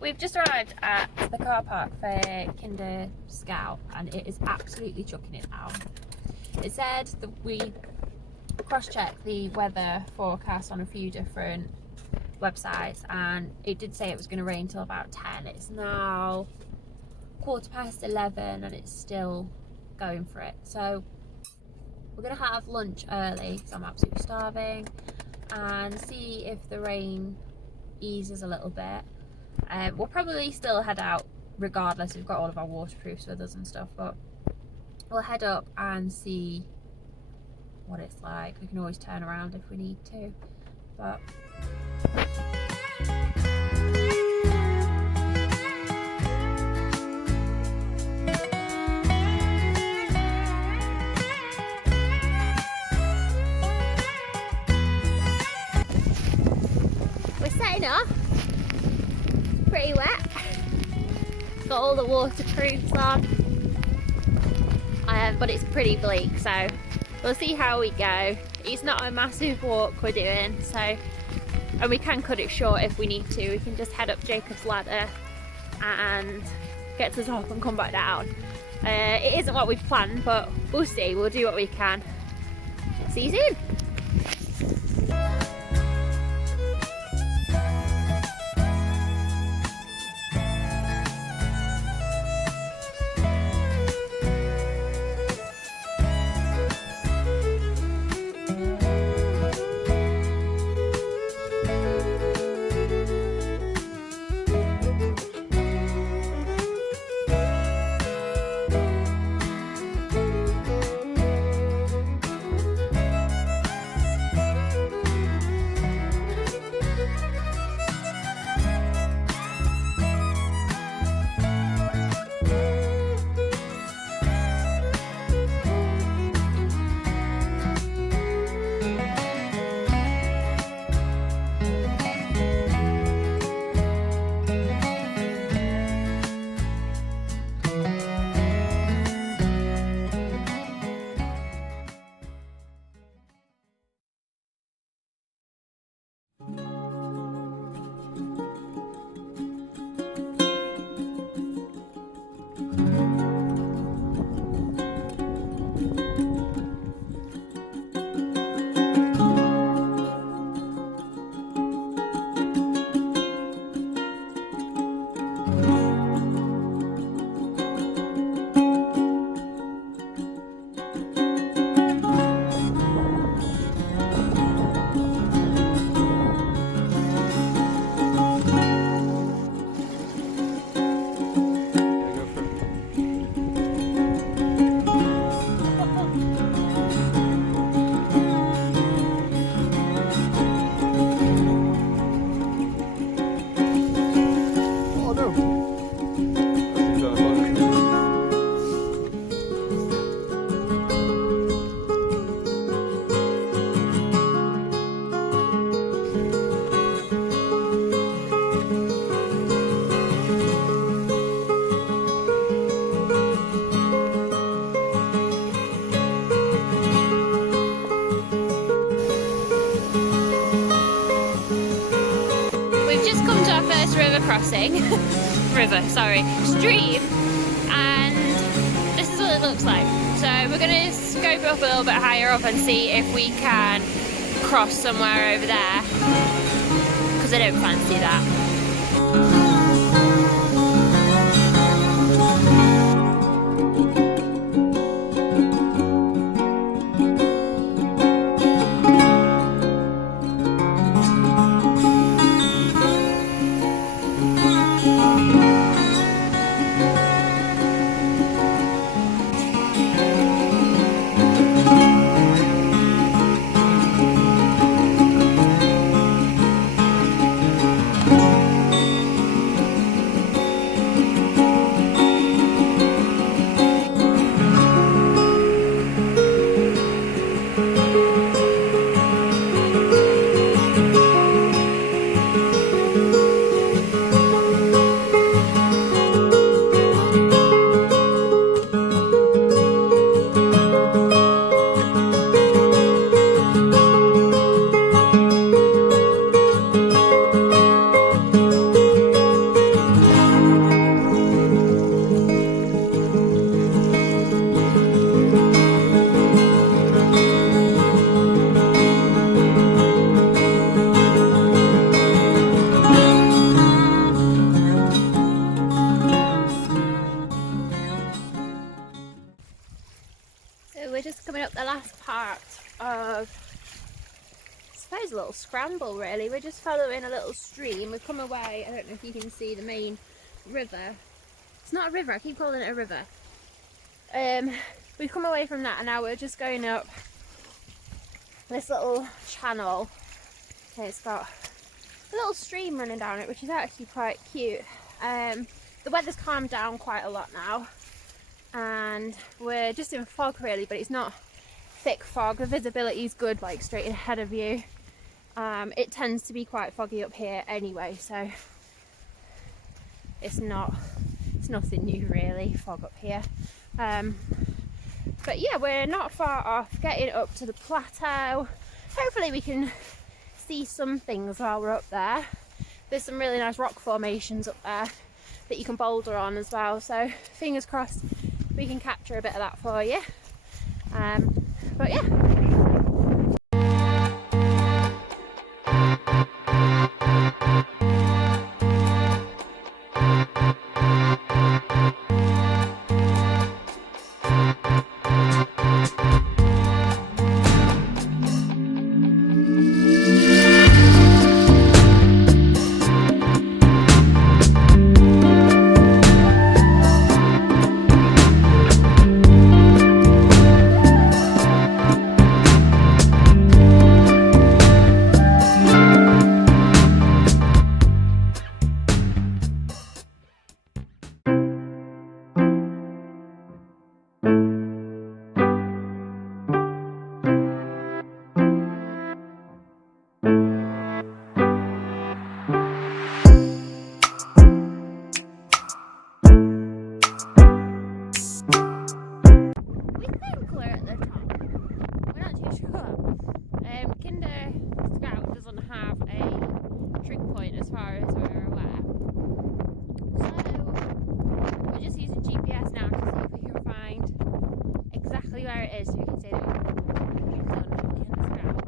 We've just arrived at the car park for Kinder Scout and it is absolutely chucking it down. It said that we cross-checked the weather forecast on a few different websites and it did say it was going to rain till about 10. It's now 11:15 and it's still going for it. So we're going to have lunch early because I'm absolutely starving and see if the rain eases a little bit. We'll probably still head out regardless. We've got all of our waterproofs with us and stuff, but we'll head up and see what it's like. We can always turn around if we need to, but we're setting off. Pretty wet. Got all the waterproofs on, but it's pretty bleak, so we'll see how we go. It's not a massive walk we're doing, so, and we can cut it short if we need to. We can just head up Jacob's Ladder and get to the top and come back down. It isn't what we've planned, but we'll see. We'll do what we can. See you soon. Crossing stream, and this is what it looks like. So we're going to scope up a little bit higher up and see if we can cross somewhere over there, because I don't fancy that. is a little scramble really. We're just following a little stream. We've come away, I don't know if you can see the main river. It's not a river, I keep calling it a river. We've come away from that and now we're just going up this little channel. Okay, it's got a little stream running down it, which is actually quite cute. The weather's calmed down quite a lot now and we're just in fog really, but it's not thick fog. The visibility is good, like straight ahead of you. It tends to be quite foggy up here anyway, so it's nothing new really, fog up here. But yeah, we're not far off getting up to the plateau. Hopefully we can see some things while we're up there. There's some really nice rock formations up there that you can boulder on as well, so fingers crossed we can capture a bit of that for you. But yeah. Kinder Scout doesn't have a trig point as far as we're aware, so we're just using GPS now to see if we can find exactly where it is so we can say that we've done Kinder Scout.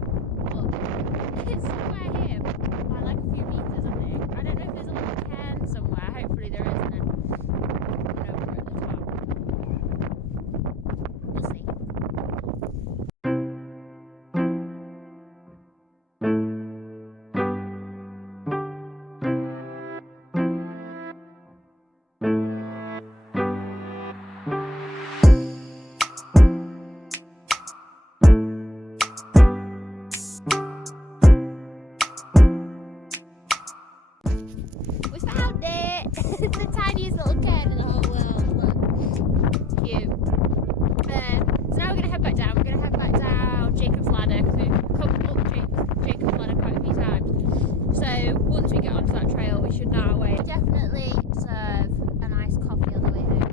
But it's somewhere here by like a few meters, I think. I don't know if there's a little cairn somewhere, hopefully there isn't. We're at the top. We'll see. It's the tiniest little cairn in the whole world. Look, cute. So now we're going to head back down. We're going to head back down Jacob's Ladder because we've come up Jacob's Ladder quite a few times. So once we get onto that trail, we should know our way. Definitely deserve a nice coffee on the way home.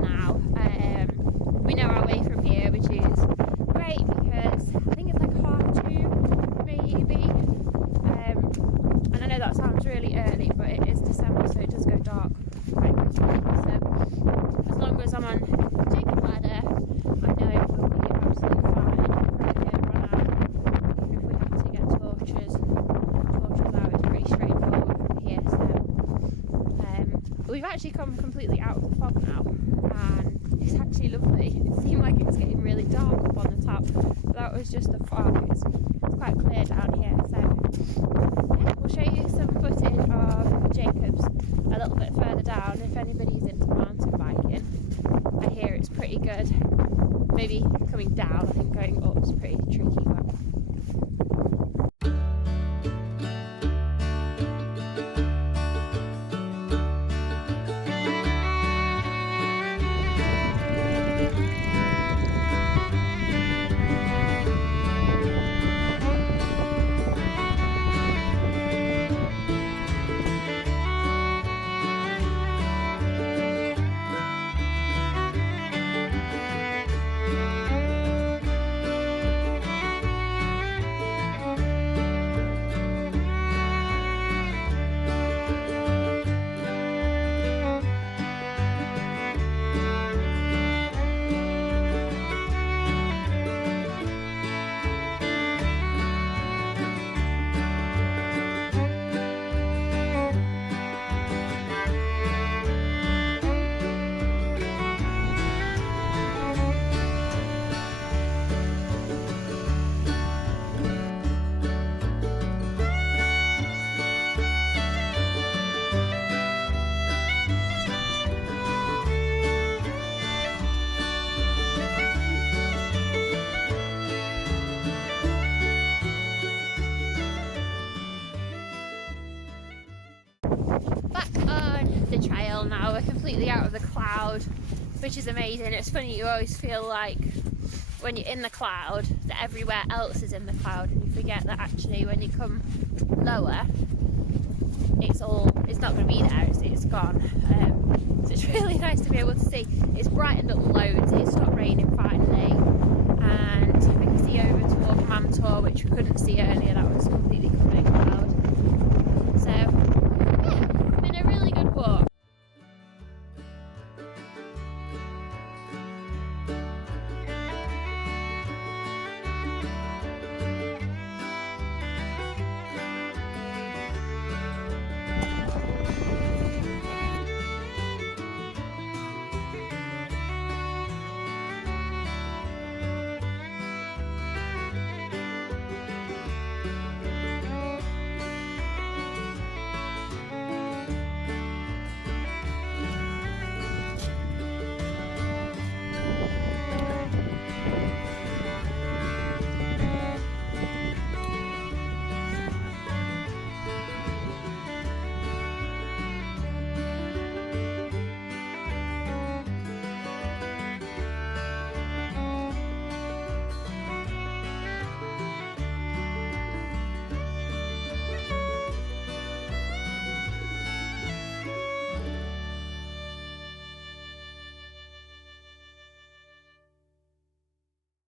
Now we know our way from here, which is great because I think it's like 2:30 maybe, and I know that sounds really early, but it is December, so it does go dark quite quickly. So as long as I'm on Jacob's Ladder, I know it will be absolutely fine. If we run out, even if we have to get torches out, it's pretty straightforward from here. So we've actually come completely out of the fog now, and it's actually lovely. It seemed like it was getting really dark up on the top, but that was just the fog. It's quite clear down here, so yeah, we'll show you some footage of Jacob's a little bit further down if anybody's into mountain biking. I hear it's pretty good. Maybe coming down, I think going up's pretty tricky, but back on the trail now. We're completely out of the cloud, which is amazing. It's funny, you always feel like when you're in the cloud that everywhere else is in the cloud, and you forget that actually when you come lower, it's not going to be there, it's gone. So it's really nice to be able to see. It's brightened up loads, it stopped raining finally, and we can see over toward Mantor, which we couldn't see earlier. That was completely